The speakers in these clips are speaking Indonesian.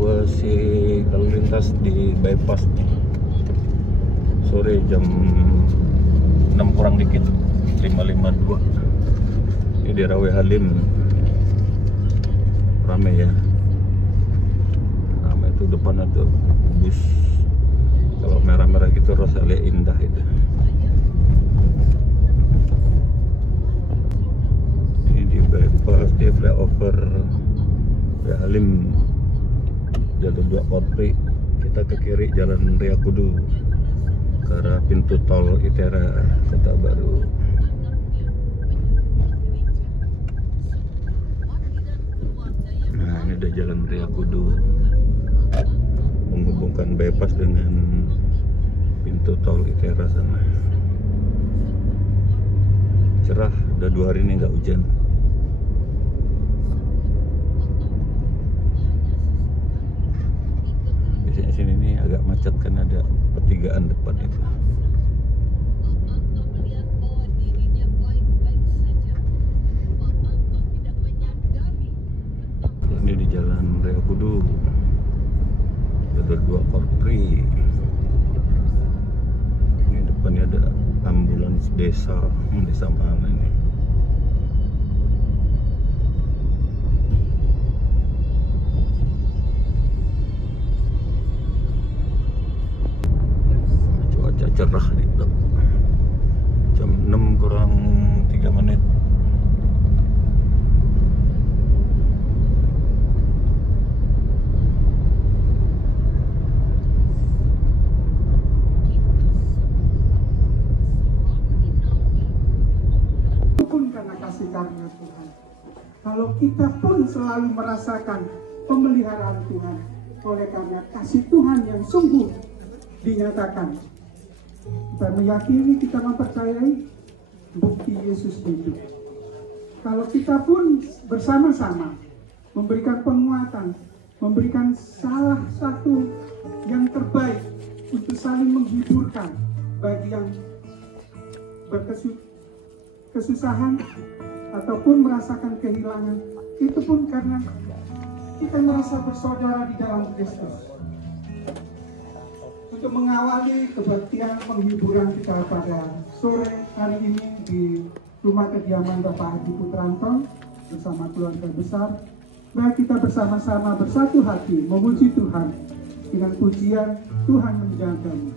situasi lalu lintas di bypass nih. Sore jam 6 kurang dikit, 5.52. Ini di Rawe Halim. Rame ya. Rame itu depan ada bus. Kalau merah-merah gitu Rosalia Indah itu. Ini di bypass di flyover Rawe Halim. Jalur 2 Korpri. Kita ke kiri Jalan Raya Kudu ke arah pintu tol Itera Kota Baru. Nah, ini ada Jalan Raya Kudu menghubungkan bypass dengan pintu tol Itera sana. Cerah, udah 2 hari ini nggak hujan. Biasanya sini nih agak macet kan ada pertigaan depan itu. Ini di Jalan Raya Kudu, jalur 2 Korpri. Ini depannya ada ambulans desa mana ini? Cuaca cerah nih, jam 6 kurang 3 menit. Karena Tuhan, kalau kita pun selalu merasakan pemeliharaan Tuhan, oleh karena kasih Tuhan yang sungguh dinyatakan, kita meyakini, kita mempercayai bukti Yesus hidup. Kalau kita pun bersama-sama memberikan penguatan, memberikan salah satu yang terbaik untuk saling menghiburkan bagi yang kesusahan ataupun merasakan kehilangan, itu pun karena kita merasa bersaudara di dalam Kristus. Untuk mengawali kebaktian penghiburan kita pada sore hari ini di rumah kediaman Bapak Haji Putranto bersama keluarga besar, mari kita bersama-sama bersatu hati memuji Tuhan dengan pujian Tuhan menjagamu.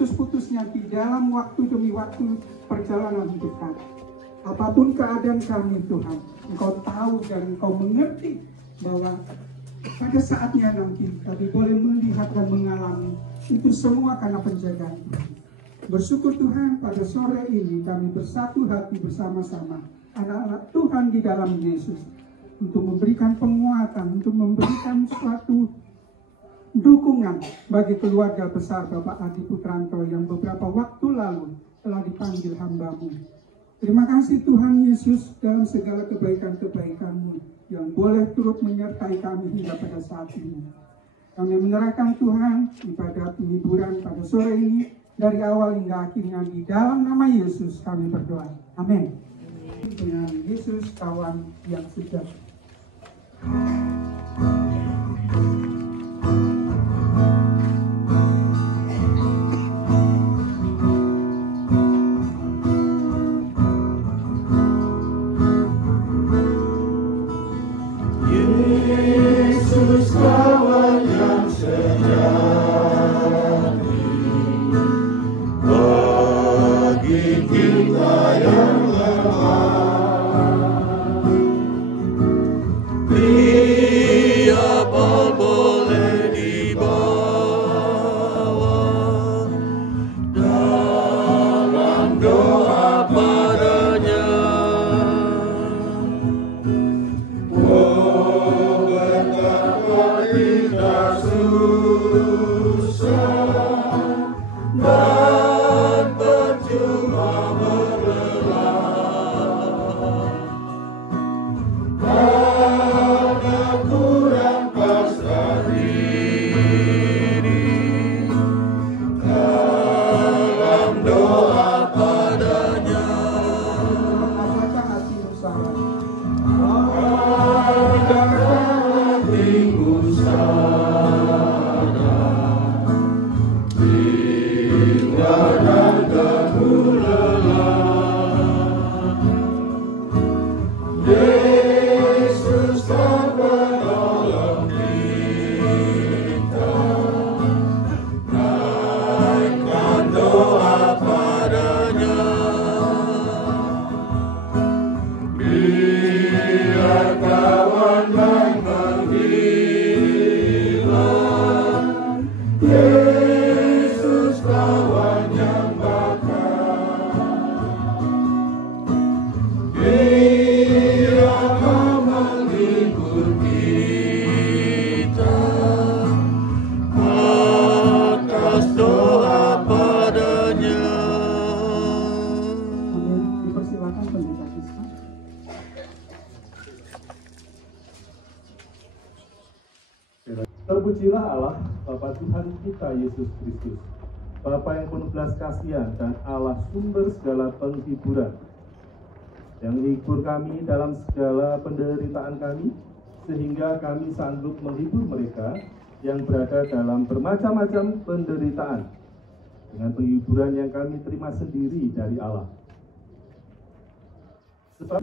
putus-putusnya di dalam waktu demi waktu perjalanan hidup kami. Apapun keadaan kami Tuhan, Engkau tahu dan Engkau mengerti bahwa pada saatnya nanti kami boleh melihat dan mengalami itu semua karena penjagaan Tuhan. Bersyukur Tuhan, pada sore ini kami bersatu hati bersama-sama anak-anak Tuhan di dalam Yesus untuk memberikan penguatan, untuk memberikan suatu dukungan bagi keluarga besar Bapak Adi Putranto yang beberapa waktu lalu telah dipanggil hamba-Mu. Terima kasih Tuhan Yesus dalam segala kebaikan-kebaikan-Mu yang boleh turut menyertai kami hingga pada saat ini. Kami menyerahkan Tuhan ibadah penghiburan pada sore ini dari awal hingga akhirnya di dalam nama Yesus kami berdoa. Amin. Dengan Yesus kawan yang sejati. Yesus kawan yang sejati, bagi kita yang lemah, Dia boleh dibawa dalam doa padanya. Dan percuma berlelah karena kurang pasrah diri dalam doa padanya. Apakah hatimu salah? Apakah hatimu salah? Dan kamu lelah, Yesus tak menolong kita. Naikkan doa padanya, biar kawan yang menghilang. Yesus kawan yang bakal, Dia akan menghibur kita atas doa padanya. Amin. Dipersilakan pendeta Krisna. Terpujilah Allah, Bapa Tuhan kita Yesus Kristus, Bapa yang penuh belas kasihan dan Allah sumber segala penghiburan, yang menghibur kami dalam segala penderitaan kami, sehingga kami sanggup menghibur mereka yang berada dalam bermacam-macam penderitaan, dengan penghiburan yang kami terima sendiri dari Allah. Sebab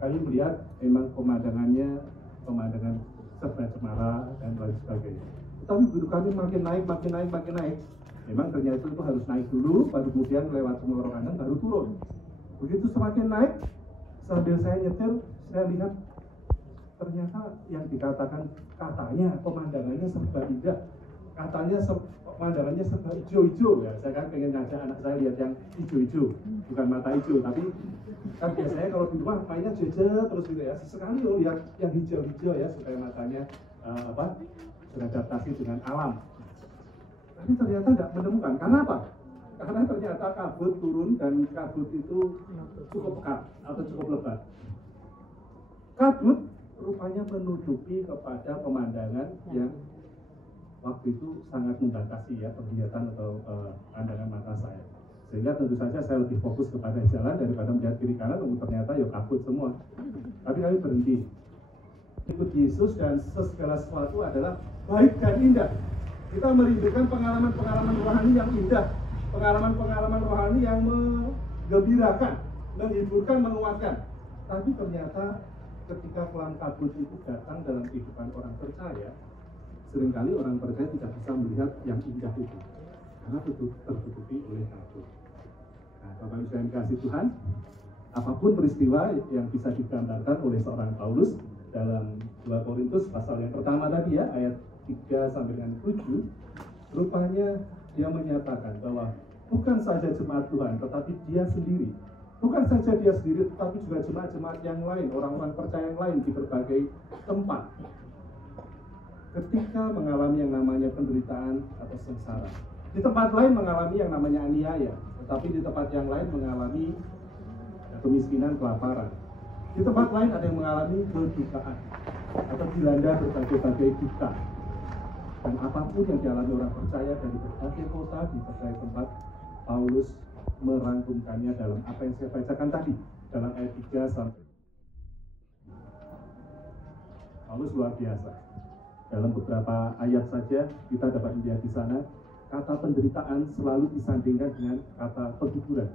kami melihat memang pemandangan serba cemara dan lain sebagainya. Tetapi guru kami makin naik. Memang ternyata itu harus naik dulu, baru kemudian lewat semua kanan baru turun. Begitu semakin naik, sambil saya nyetir, saya lihat ternyata yang dikatakan katanya pemandangannya serba indah, katanya pemandangannya serba hijau-hijau ya. Saya kan pengen ngajak anak saya lihat yang hijau-hijau, bukan mata hijau, tapi kan biasanya kalau di rumah mainnya jeje terus gitu ya. Sesekali loh lihat yang hijau-hijau ya supaya matanya beradaptasi dengan alam. Tapi ternyata tidak menemukan. Karena apa? Karena ternyata kabut turun dan kabut itu cukup pekat atau cukup lebat. Kabut rupanya menutupi kepada pemandangan yang waktu itu sangat membatasi ya penglihatan atau pandangan mata saya. Sehingga tentu saja saya lebih fokus kepada jalan daripada melihat kiri kanan, namun ternyata ya kabut semua. Tapi kami berhenti. Ikut Yesus dan segala sesuatu adalah baik dan indah. Kita merindukan pengalaman-pengalaman rohani yang indah, pengalaman-pengalaman rohani yang menggembirakan, menghiburkan, menguatkan. Tapi ternyata ketika kelam kabut itu datang dalam kehidupan orang percaya, seringkali orang percaya tidak bisa melihat yang indah itu karena tertutupi oleh kabut. Nah, Bapak Ibu yang dikasihi Tuhan, apapun peristiwa yang bisa digambarkan oleh seorang Paulus, dalam 2 Korintus pasal yang pertama tadi ya, ayat 3 sampai dengan 7, rupanya dia menyatakan bahwa bukan saja jemaat Tuhan, tetapi dia sendiri. Bukan saja dia sendiri, tetapi juga jemaat-jemaat yang lain, orang-orang percaya yang lain di berbagai tempat. Ketika mengalami yang namanya penderitaan atau sengsara. Di tempat lain mengalami yang namanya aniaya, tetapi di tempat yang lain mengalami kemiskinan, kelaparan. Di tempat lain ada yang mengalami kedukaan atau dilanda berbagai-bagai duka. Dan apapun yang dialami orang percaya dari berbagai kota di berbagai tempat, Paulus merangkumkannya dalam apa yang saya bacakan tadi, dalam ayat 3 sampai. Paulus luar biasa. Dalam beberapa ayat saja kita dapat melihat di sana kata penderitaan selalu disandingkan dengan kata penghiburan.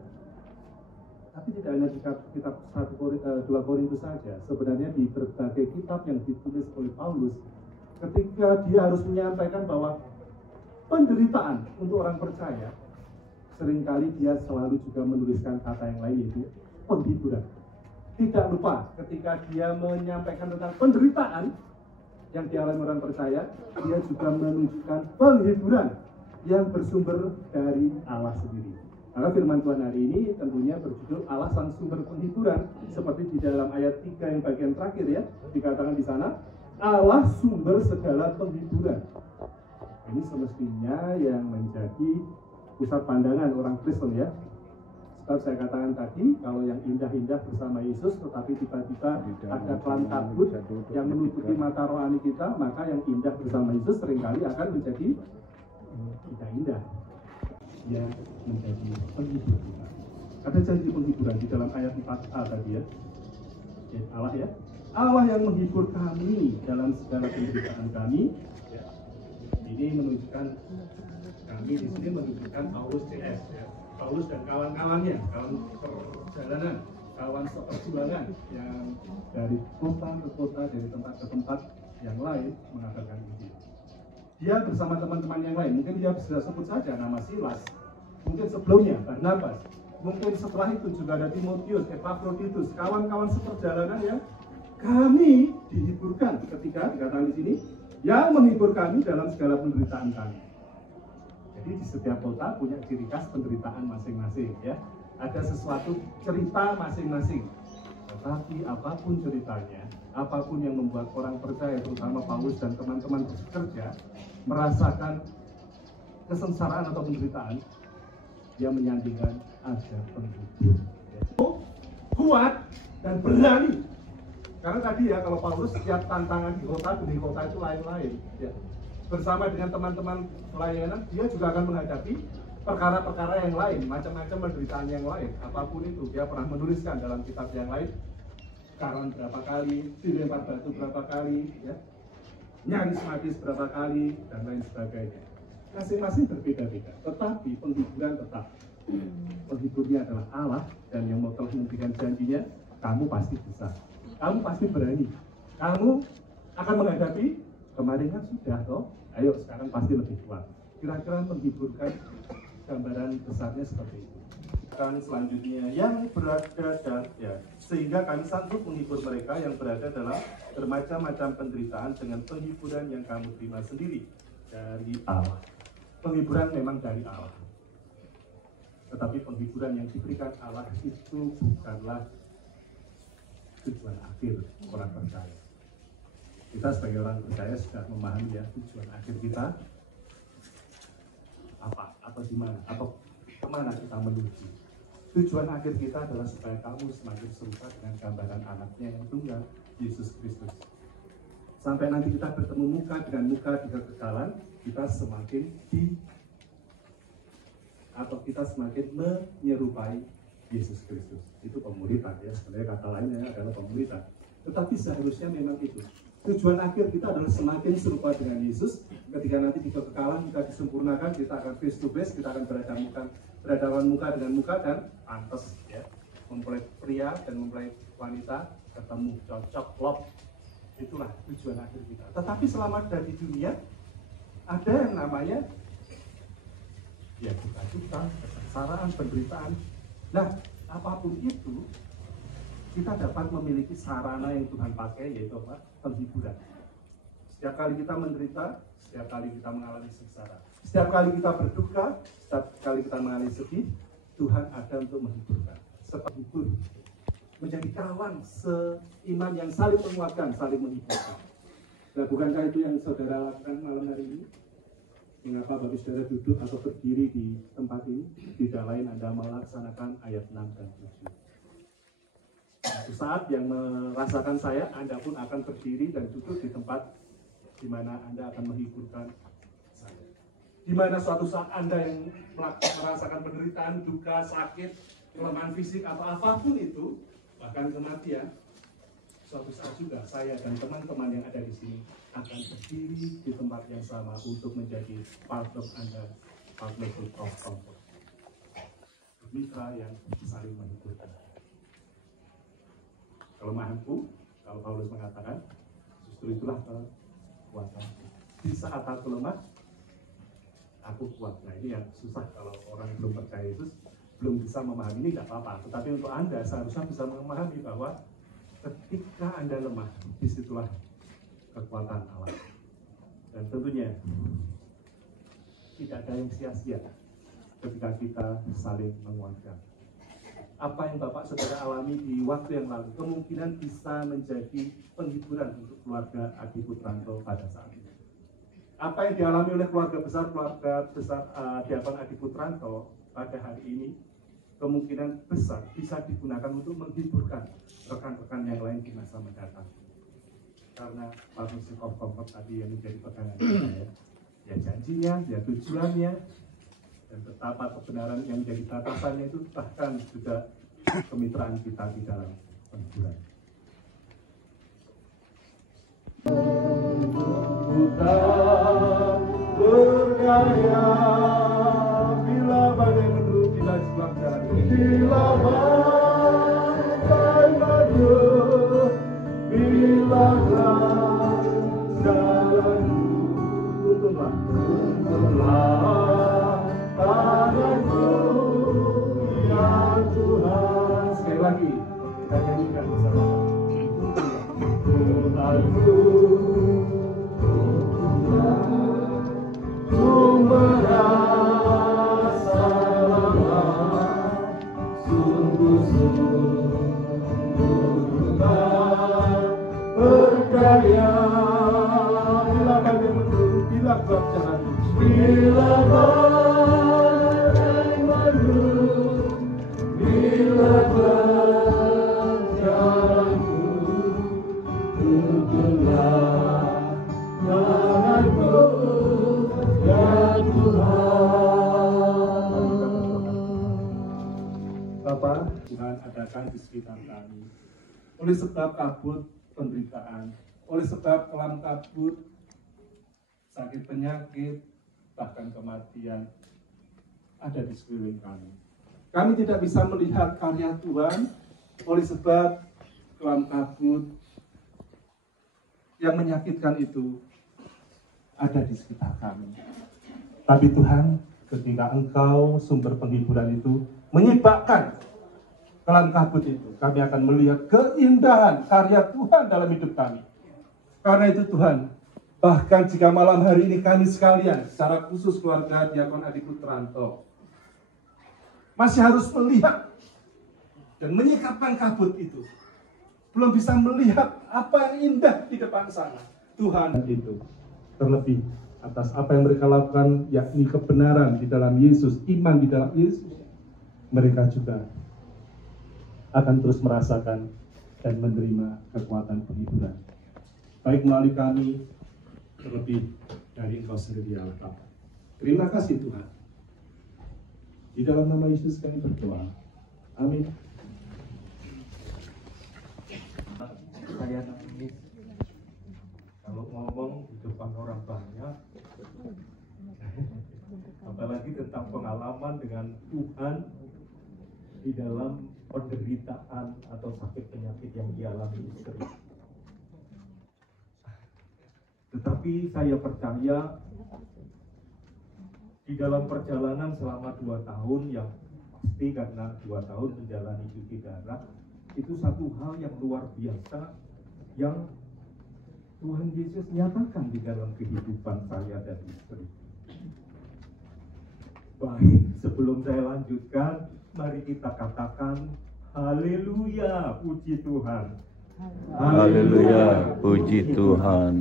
Tapi tidak hanya di kitab 2 Korintus saja, sebenarnya di berbagai kitab yang ditulis oleh Paulus, ketika dia harus menyampaikan bahwa penderitaan untuk orang percaya, seringkali dia selalu juga menuliskan kata yang lain, yaitu penghiburan. Tidak lupa ketika dia menyampaikan tentang penderitaan yang dialami orang percaya, dia juga menunjukkan penghiburan yang bersumber dari Allah sendiri. Maka firman Tuhan hari ini tentunya berjudul Allah sang sumber penghiburan, seperti di dalam ayat 3 yang bagian terakhir ya, dikatakan di sana, Allah sumber segala penghiburan. Ini semestinya yang menjadi pusat pandangan orang Kristen ya. Sebab saya katakan tadi, kalau yang indah-indah bersama Yesus, tetapi tiba-tiba ada kelam kabut yang menutupi mata rohani kita, maka yang indah bersama Yesus seringkali akan menjadi tidak indah. Yang menjadi penghibur kita. Ada janji penghiburan di dalam ayat 4a tadi ya. Allah ya. Allah yang menghibur kami dalam segala penderitaan kami. Ini menunjukkan kami di sini menunjukkan Paulus CS ya. Paulus dan kawan-kawannya, kawan perjalanan, kawan seperjuangan yang dari kota ke kota, dari tempat ke tempat yang lain mengabarkan Injil. Dia bersama teman-teman yang lain, mungkin dia bisa sebut saja nama Silas, mungkin sebelumnya Barnabas, mungkin setelah itu juga ada Timotius, Epaphroditus, kawan-kawan seperjalanan yang kami dihiburkan ketika dikatakan di sini, yang menghibur kami dalam segala penderitaan kami. Jadi di setiap kota punya ciri khas penderitaan masing-masing ya. Ada sesuatu cerita masing-masing. Tetapi apapun ceritanya, apapun yang membuat orang percaya, terutama Paulus dan teman-teman bekerja, merasakan kesengsaraan atau penderitaan, dia menyandingkan ada penghibur. Kuat dan berani. Karena tadi ya, kalau Paulus setiap tantangan di kota demi kota itu lain-lain. Ya. Bersama dengan teman-teman pelayanan, dia juga akan menghadapi perkara-perkara yang lain, macam-macam penderitaan yang lain. Apapun itu, dia pernah menuliskan dalam kitab yang lain, karang berapa kali, dilempar batu berapa kali, ya, nyaris mati berapa kali, dan lain sebagainya. Masing-masing berbeda-beda, tetapi penghiburan tetap. Penghiburnya adalah Allah, dan yang mau telah memberikan janjinya, kamu pasti bisa. Kamu pasti berani. Kamu akan menghadapi, kemarin kan sudah toh, ayo sekarang pasti lebih kuat. Kira-kira menghiburkan gambaran besarnya seperti itu. Dan selanjutnya yang berada ya, sehingga kami sanggup menghibur mereka yang berada dalam bermacam-macam penderitaan dengan penghiburan yang kamu terima sendiri dari Allah. Penghiburan memang dari Allah. Tetapi penghiburan yang diberikan Allah itu bukanlah tujuan akhir orang percaya. Kita sebagai orang percaya sudah memahami ya tujuan akhir kita apa atau di mana atau kemana kita menuju. Tujuan akhir kita adalah supaya kamu semakin serupa dengan gambaran anaknya yang tunggal, Yesus Kristus. Sampai nanti kita bertemu muka dengan muka di kekekalan, kita semakin kita semakin menyerupai Yesus Kristus. Itu pemuritan ya, sebenarnya kata lainnya adalah pemuritan. Tetapi seharusnya memang itu. Tujuan akhir kita adalah semakin serupa dengan Yesus. Ketika nanti di kekekalan kita disempurnakan, kita akan face to face, kita akan berhadapan muka dengan muka dan pantas ya. Mempelai pria dan mempelai wanita ketemu, cocok, klop. Itulah tujuan akhir kita. Tetapi selama dari dunia ada yang namanya ya duka-duka, kesengsaraan, penderitaan. Nah, apapun itu kita dapat memiliki sarana yang Tuhan pakai, yaitu apa? Penghiburan. Setiap kali kita menderita, setiap kali kita mengalami sengsara, setiap kali kita berduka, setiap kali kita mengalami sedih, Tuhan ada untuk menghiburkan. Seperti hibur, menjadi kawan seiman yang saling menguatkan, saling menghiburkan. Nah, bukankah itu yang saudara lakukan malam hari ini? Mengapa Bapak Saudara duduk atau berdiri di tempat ini? Tidak lain Anda melaksanakan ayat 6 dan 7. Suatu saat yang merasakan saya, Anda pun akan berdiri dan duduk di tempat di mana Anda akan menghiburkan saya. Di mana suatu saat Anda yang merasakan penderitaan, duka, sakit, kelemahan fisik atau apapun itu, bahkan kematian, suatu saat juga saya dan teman-teman yang ada di sini akan berdiri di tempat yang sama untuk menjadi partner Anda, partnership of comfort, mitra yang saling menghiburkan. Kelemahanku, kalau Paulus mengatakan, justru itulah kekuatan. Di saat aku lemah, aku kuat. Nah, ini yang susah kalau orang yang belum percaya Yesus, belum bisa memahami. Ini tidak apa-apa, tetapi untuk Anda seharusnya bisa memahami bahwa ketika Anda lemah, disitulah kekuatan Allah. Dan tentunya tidak ada yang sia-sia ketika kita saling menguatkan. Apa yang Bapak Saudara alami di waktu yang lalu kemungkinan bisa menjadi penghiburan untuk keluarga Adi Putranto pada saat ini. Apa yang dialami oleh keluarga besar Diakon Adi Putranto pada hari ini kemungkinan besar bisa digunakan untuk menghiburkan rekan-rekan yang lain di masa mendatang. Karena partnership of comfort tadi yang menjadi pegangan saya, ya janjinya, ya tujuannya, dan betapa kebenaran yang menjadi batasannya itu bahkan juga kemitraan kita di dalam penghiburan. Buta bergaya bila badai mendung, bila sebab jalan, bila badai mendung, bila jalan, tuntunlah tanganku ya Tuhan. Sekali lagi kita nyanyikan bersama-sama. Tuhanku, ku merasa lemah, sungguh-sungguh berkarya bila badai mendung, bila gelap jalan, bila badai mendung, bila gelap jalanku, tuntunlah tanganku ya Tuhan. Bapa, Tuhan adakan di sekitar kami oleh sebab kabut penderitaan, oleh sebab kelam kabut, sakit penyakit, bahkan kematian ada di sekeliling kami. Kami tidak bisa melihat karya Tuhan oleh sebab kelam kabut yang menyakitkan itu ada di sekitar kami. Tapi Tuhan, ketika Engkau sumber penghiburan itu menyibakkan kelam kabut itu, kami akan melihat keindahan karya Tuhan dalam hidup kami. Karena itu Tuhan, bahkan jika malam hari ini kami sekalian, secara khusus keluarga Diakon Adi Putranto, masih harus melihat dan menyikapkan kabut itu, belum bisa melihat apa yang indah di depan sana. Tuhan itu terlebih atas apa yang mereka lakukan, yakni kebenaran di dalam Yesus, iman di dalam Yesus, mereka juga akan terus merasakan dan menerima kekuatan penghiburan, baik melalui kami, terlebih dari Engkau sendiri ya Allah. Terima kasih Tuhan. Di dalam nama Yesus kami berdoa. Amin. Saya nangis kalau ngomong di depan orang banyak, apalagi tentang pengalaman dengan Tuhan di dalam penderitaan atau sakit penyakit yang dialami istri. Tetapi saya percaya di dalam perjalanan selama 2 tahun, yang pasti karena 2 tahun menjalani cuci darah, Itu satu hal yang luar biasa yang Tuhan Yesus nyatakan di dalam kehidupan saya dan istri. Baik, sebelum saya lanjutkan, mari kita katakan haleluya, puji Tuhan. Haleluya, puji Tuhan.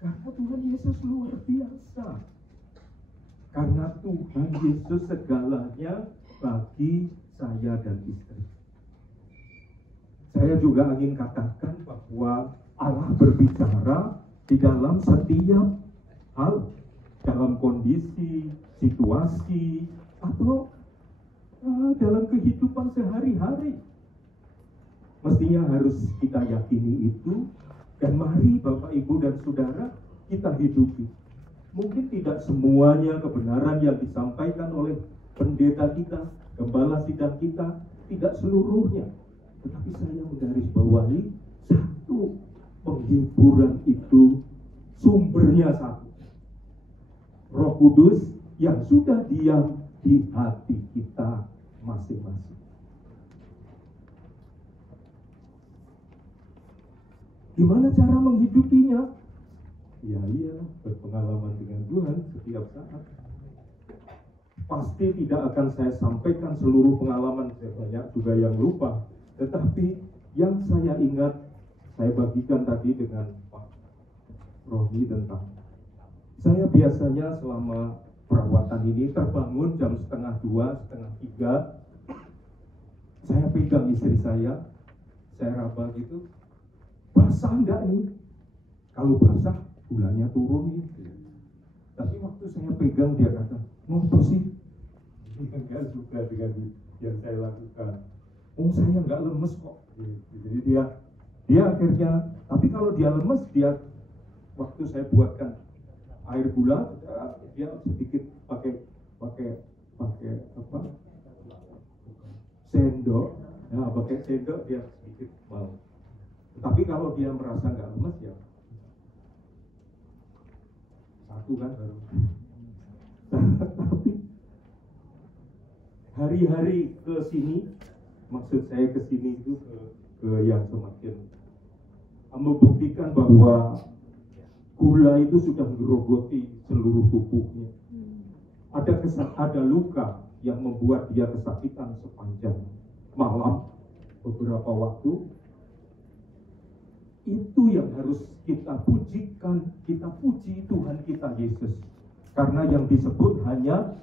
Karena Tuhan Yesus luar biasa. Karena Tuhan Yesus segalanya bagi saya dan istri. Saya juga ingin katakan bahwa Allah berbicara di dalam setiap hal, dalam kondisi, situasi, atau dalam kehidupan sehari-hari. Mestinya harus kita yakini itu, dan mari Bapak, Ibu, dan Saudara kita hidupi. Mungkin tidak semuanya kebenaran yang disampaikan oleh pendeta kita, gembala sidang kita, tidak seluruhnya. Tetapi saya menggarisbawahi satu, penghiburan itu sumbernya satu. Roh Kudus yang sudah diam di hati kita masing-masing. Gimana cara menghidupinya? Ya iya, berpengalaman dengan Tuhan setiap saat. Pasti tidak akan saya sampaikan seluruh pengalaman, saya banyak juga yang lupa. Tetapi yang saya ingat, saya bagikan tadi dengan Pak Rohmi tentang saya biasanya selama perawatan ini terbangun jam 1:30, 1:30. Saya pegang istri saya raba gitu, basah enggak nih? Kalau basah, gulanya turun nih. Tapi waktu saya pegang, dia kata, ngopo sih? Dia enggak suka dengan yang saya lakukan. Oh, saya enggak lemes kok. Jadi dia akhirnya, tapi kalau dia lemes, dia waktu saya buatkan air gula, dia sedikit pakai apa? Sendok. Nah, pakai sendok dia sedikit mau. Tapi kalau dia merasa nggak lemes ya satu kan baru. Tapi hari-hari ke sini, maksud saya ke sini itu ke yang semakin membuktikan bahwa gula itu sudah menggerogoti seluruh tubuhnya. Ada luka yang membuat dia kesakitan sepanjang malam beberapa waktu. Itu yang harus kita pujikan, kita puji Tuhan kita Yesus. Karena yang disebut hanya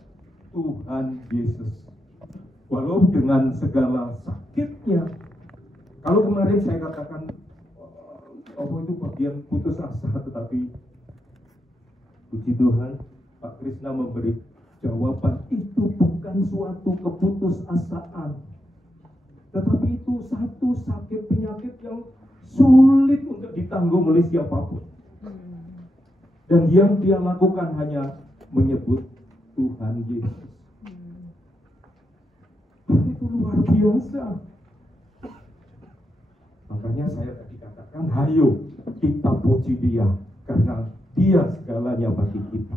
Tuhan Yesus. Walau dengan segala sakitnya. Kalau kemarin saya katakan itu bagian putus asa, tetapi puji Tuhan, Pak Krisna memberi jawaban, itu bukan suatu keputusasaan, tetapi itu satu sakit penyakit yang sulit untuk ditanggung oleh siapapun. Dan yang dia lakukan hanya menyebut Tuhan Yesus. Itu luar biasa. Makanya saya tadi katakan, hayo kita puji dia, karena dia segalanya bagi kita.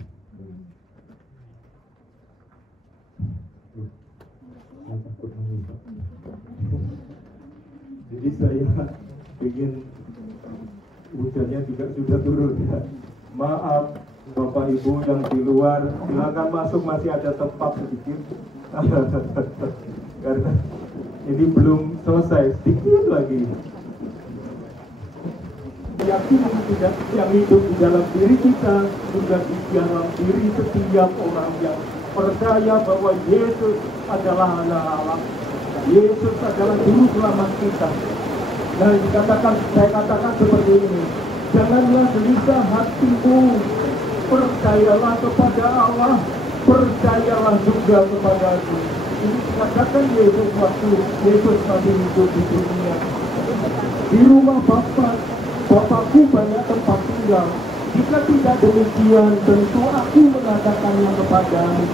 Jadi saya ingin, hujannya juga sudah turun ya. Maaf Bapak Ibu yang di luar, silakan masuk, masih ada tempat sedikit. Karena ini belum selesai, sedikit lagi. Yakin tidak yang hidup di dalam diri kita, juga di dalam diri setiap orang yang percaya bahwa Yesus adalah anak Allah. Yesus adalah juru selamat kita. Nah, saya katakan seperti ini, janganlah gelisah hatimu, percayalah kepada Allah, percayalah juga kepada Aku. Ini dikatakan Yesus waktu Yesus masih hidup di dunia. Di rumah Bapakku banyak tempat tinggal. Jika tidak demikian, tentu Aku mengatakannya kepadamu.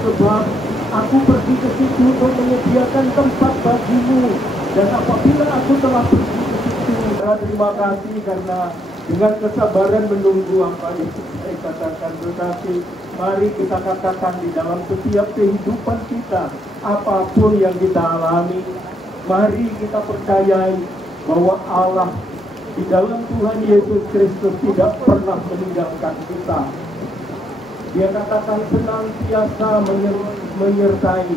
Sebab Aku pergi ke situ untuk menyediakan tempat bagimu. Dan apabila Aku telah pergi ke situ, terima kasih karena dengan kesabaran menunggu apa yang saya katakan. Tetapi mari kita katakan di dalam setiap kehidupan kita, apapun yang kita alami, Mari kita percayai bahwa Allah di dalam Tuhan Yesus Kristus tidak pernah meninggalkan kita. Dia katakan senantiasa menyertai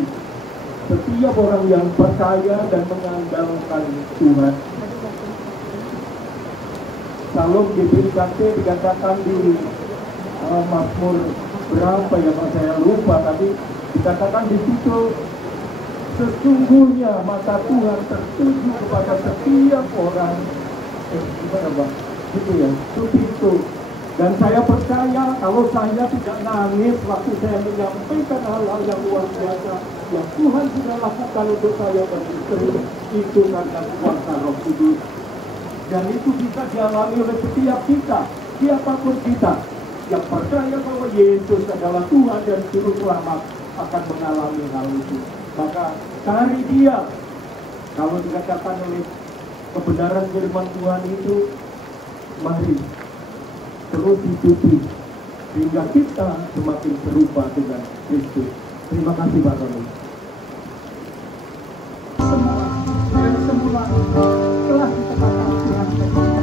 setiap orang yang percaya dan mengandalkan Tuhan. Salom di BKT dikatakan di Mazmur berapa ya Pak, saya lupa, tapi dikatakan di situ, sesungguhnya mata Tuhan tertuju kepada setiap orang. Gimana Pak? Gitu ya, itu. Dan saya percaya kalau saya tidak nangis waktu saya menyampaikan hal-hal yang luar biasa yang Tuhan sudah lakukan untuk saya dan istri, itu karena kuasa Roh Kudus. Dan itu bisa dialami oleh setiap kita, siapapun kita yang percaya bahwa Yesus adalah Tuhan dan Juru Selamat akan mengalami hal itu. Maka cari Dia. Kalau dikatakan oleh kebenaran firman Tuhan itu, mari terus hidupi sehingga kita semakin serupa dengan Kristus. Terima kasih Pak Tony. Semula telah ditetapkan Tuhan bagi kita.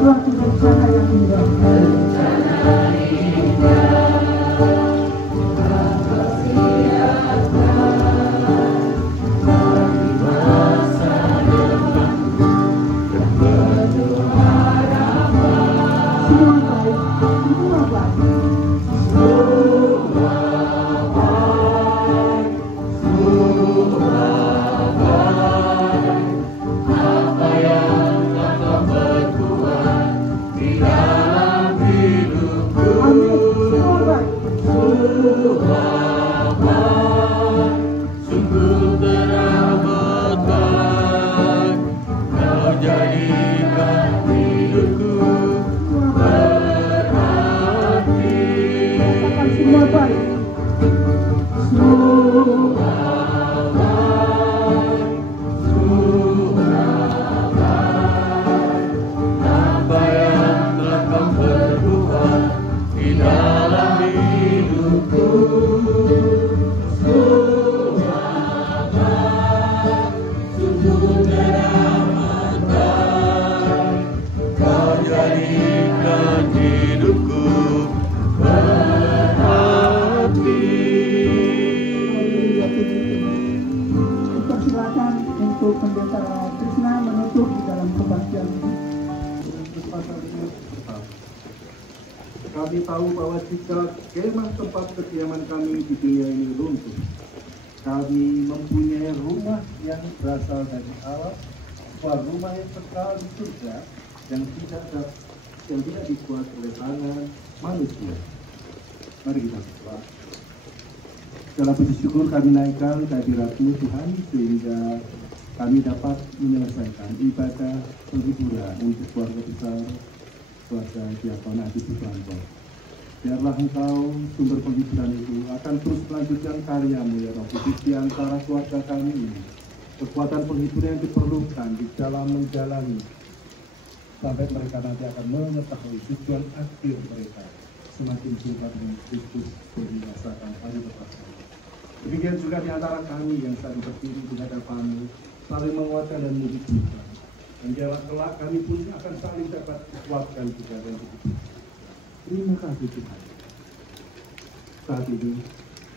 Suatu rencana yang indah. Untuk Pendeta Krishna menutup di dalam kebaktian ini. Kami tahu bahwa jika kemah tempat kediaman kami di dunia ini runtuh, kami mempunyai rumah yang berasal dari Allah, sebuah rumah yang kekal di surga yang tidak dibuat oleh tangan manusia. Mari kita berdoa. Segala puji syukur kami naikkan kehadirat-Mu Tuhan, sehingga kami dapat menyelesaikan ibadah penghiburan untuk keluarga besar keluarga Diakon Adi Putranto. Biarlah Engkau sumber penghiburan itu akan terus melanjutkan karya-Mu ya Roh Kudus di antara keluarga kami ini. Kekuatan penghiburan yang diperlukan di dalam menjalani sampai mereka nanti akan mengetahui tujuan akhir mereka semakin serupa dengan Kristus berdasarkan hari pertama. Demikian juga di antara kami yang saling berdiri di hadapan-Mu, saling menguatkan dan menghidupkan. Dan jalan kelak kami pun akan saling dapat dikuatkan juga dan dihidupkan. Terima kasih Tuhan. Saat ini,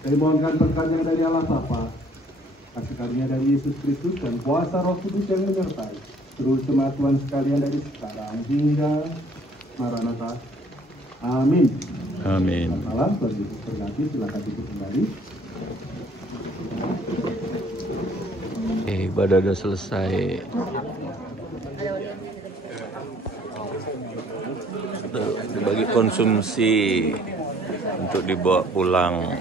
saya mohonkan berkatnya dari Allah Bapa, kasih karunia dari Yesus Kristus dan kuasa Roh Kudus yang menyertai terus jemaat Tuhan sekalian dari sekarang hingga Maranatha. Amin. Amin. Selamat malam, Tuhan Yesus berkati. Silakan duduk kembali. Ibadah sudah selesai. Sudah dibagi konsumsi untuk dibawa pulang.